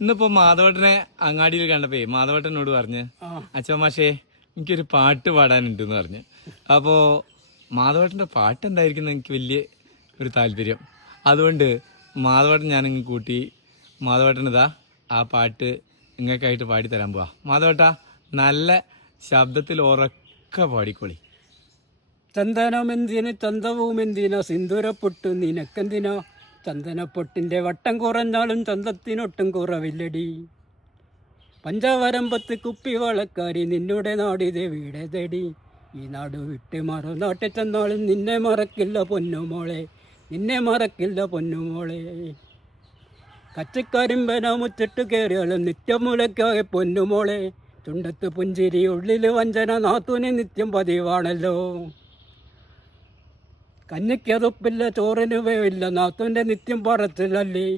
ഇന്നിപ്പോ മാധവേട്ടനെ അങ്ങാടിയിൽ കണ്ടപ്പോ മാധവേട്ടനോട് പറഞ്ഞ് അച്ഛൻ മാഷേ എനിക്കൊരു പാട്ട് പാടാനുണ്ട് എന്ന് പറഞ്ഞു. അപ്പോ മാധവേട്ടന്റെ പാട്ട് എന്തായിരിക്കും എനിക്ക് വലിയ ഒരു താല്പര്യം. അതുകൊണ്ട് മാധവേട്ടൻ ഞാനിങ്ങ് കൂട്ടി മാധവേട്ടൻ ഇതാ ആ പാട്ട് നിങ്ങൾക്കായിട്ട് പാടിത്തരാൻ പോവാ. മാധവേട്ട നല്ല ശബ്ദത്തിൽ ഉറക്കെ പാടിക്കോളി. ചന്ദനമെന്തിന് ചന്തവുമെന്തിനോ സിന്ദൂരപ്പൊട്ടു നിനക്കെന്തിനോ ചന്ദനപ്പൊട്ടിൻ്റെ വട്ടം കുറഞ്ഞാലും ചന്തത്തിനൊട്ടും കുറവില്ലടി. പഞ്ചാവരമ്പത്ത് കുപ്പി വളക്കാരി നിന്നുടെ നാടിതേ വീടേതടി. ഈ നാട് വിട്ട് നാട്ടിൽ ചെന്നാലും നിന്നെ മറക്കില്ല പൊന്നുമോളെ, നിന്നെ മറക്കില്ല പൊന്നുമോളെ. കച്ചക്കാരിമ്പന മുച്ചിട്ട് കയറിയാലും നിത്യമുലക്കായ പൊന്നുമോളെ. ചുണ്ടത്ത് പുഞ്ചിരി ഉള്ളിൽ വഞ്ചന നാത്തൂന് നിത്യം പതിവാണല്ലോ. കഞ്ഞിക്കതുപ്പില്ല ചോറിന് വേവില്ല നാത്തൂൻ്റെ നിത്യം പറച്ചിലല്ലേ.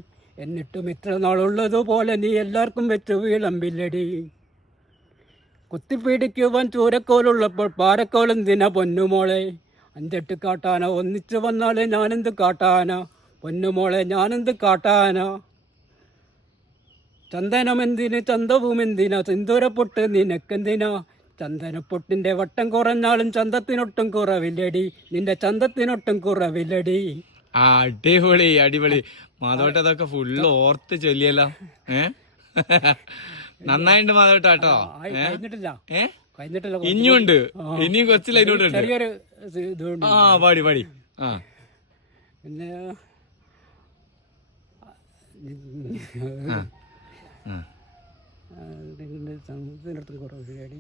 എന്നിട്ടും ഇത്ര നാളുള്ളതുപോലെ നീ എല്ലാവർക്കും വെച്ച് വിളമ്പില്ലടി. കുത്തിപ്പിടിക്കുവാൻ ചൂരക്കോലുള്ളപ്പോൾ പാരക്കോലെന്തിനാ പൊന്നുമോളെ. അഞ്ചെട്ട് കാട്ടാന ഒന്നിച്ച് വന്നാലേ ഞാനെന്ത് കാട്ടാന പൊന്നുമോളെ, ഞാനെന്ത് കാട്ടാന. ചന്ദനമെന്തിന് ചന്തവുമെന്തിനാ സിന്ദൂരപ്പൊട്ട് നിനക്കെന്തിനാ ചന്ദനപ്പൊട്ടിൻ്റെ വട്ടം കുറഞ്ഞാലും ചന്തത്തിനൊട്ടും കുറവില്ലടി, നിന്റെ ചന്തത്തിനൊട്ടും കുറവില്ലടി. അടിപൊളി അടിപൊളി മാധവേട്ട, അതൊക്കെ ഫുള്ള് ഓർത്ത് ചൊല്ലിയല്ലോ. നന്നായിട്ടുണ്ട് മാധവേട്ട കേട്ടോ. കഴിഞ്ഞിട്ടില്ല, ഇനിയുണ്ട്, ഇനിയും കൊച്ചിൽ അതിനോട് ചെറിയൊരു ആ പാടി പാടി. ആ പിന്നെ ചന്തത്തിനൊട്ടും കുറവില്ലടി.